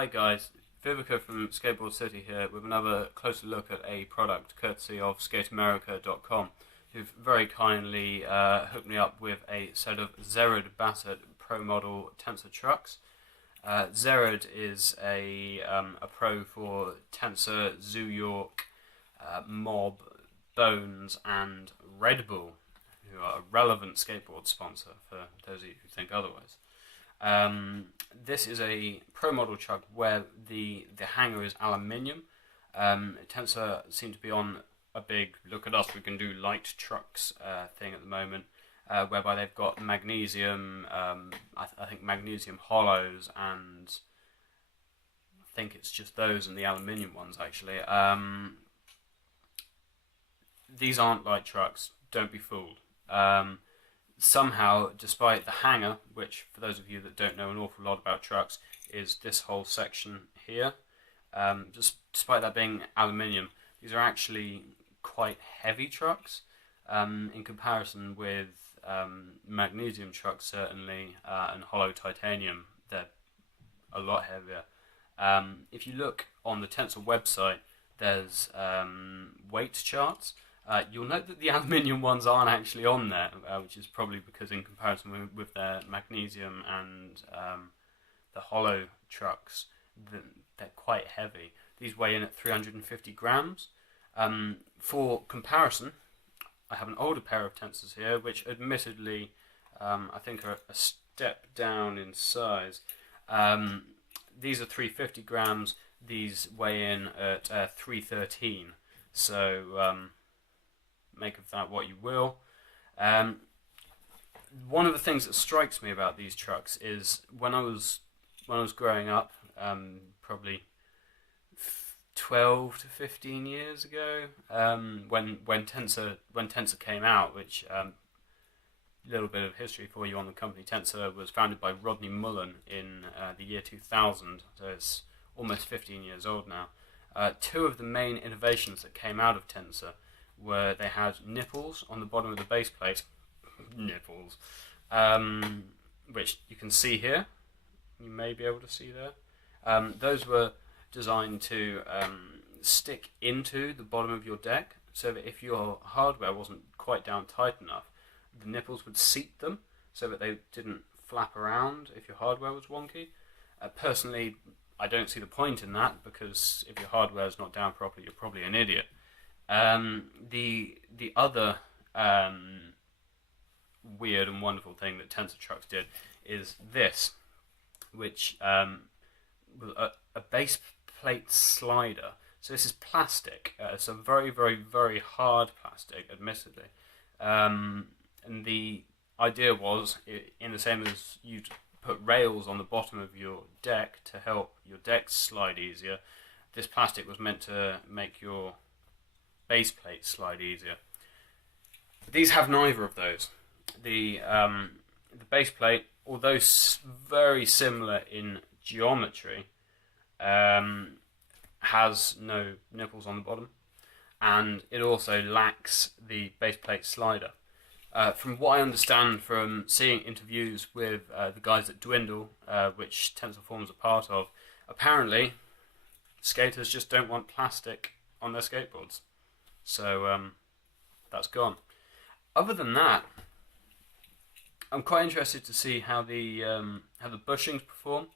Hi guys, Vivica from Skateboard-City here with another closer look at a product courtesy of skateamerica.com, who've very kindly hooked me up with a set of Zered Bassett Pro Model Tensor trucks. Zered is a pro for Tensor, Zoo York, Mob, Bones and Red Bull, who are a relevant skateboard sponsor for those of you who think otherwise. This is a pro model truck where the hanger is aluminium. Tensor seem to be on a big look at us, we can do light trucks thing at the moment, whereby they've got magnesium, I think magnesium hollows, and I think it's just those and the aluminium ones actually. These aren't light trucks, don't be fooled. Somehow, despite the hanger, which for those of you that don't know an awful lot about trucks, is this whole section here, despite that being aluminium, these are actually quite heavy trucks in comparison with magnesium trucks certainly, and hollow titanium. They're a lot heavier. If you look on the Tensor website, there's weight charts. You'll note that the aluminium ones aren't actually on there, which is probably because in comparison with their magnesium and the hollow trucks, they're quite heavy. These weigh in at 350 grams. For comparison, I have an older pair of Tensors here, which admittedly I think are a step down in size. These are 350 grams, these weigh in at 313, so make of that what you will. One of the things that strikes me about these trucks is when I was growing up, probably 12 to 15 years ago, when Tensor came out, which little bit of history for you on the company. Tensor was founded by Rodney Mullen in the year 2000, so it's almost 15 years old now. Two of the main innovations that came out of Tensor where they had nipples on the bottom of the base plate, nipples, which you can see here, you may be able to see there. Those were designed to stick into the bottom of your deck, so that if your hardware wasn't quite down tight enough, the nipples would seat them, so that they didn't flap around if your hardware was wonky. Personally, I don't see the point in that, because if your hardware is not down properly, you're probably an idiot. The other weird and wonderful thing that Tensor trucks did is this, which was a base plate slider. So this is plastic. It's a very, very, very hard plastic, admittedly. And the idea was, in the same as you'd put rails on the bottom of your deck to help your deck slide easier, this plastic was meant to make your base plate slide easier. These have neither of those. The base plate, although very similar in geometry, has no nipples on the bottom, and it also lacks the base plate slider. From what I understand from seeing interviews with the guys at Dwindle, which Tensor forms a part of, apparently skaters just don't want plastic on their skateboards. So that's gone. Other than that, I'm quite interested to see how the bushings perform.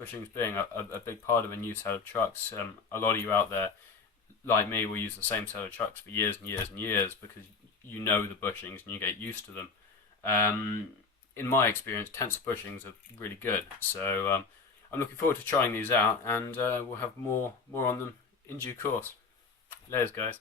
Bushings being a big part of a new set of trucks. A lot of you out there, like me, will use the same set of trucks for years and years and years because you know the bushings and you get used to them. In my experience, Tensor bushings are really good. So I'm looking forward to trying these out, and we'll have more on them in due course. Layers, guys.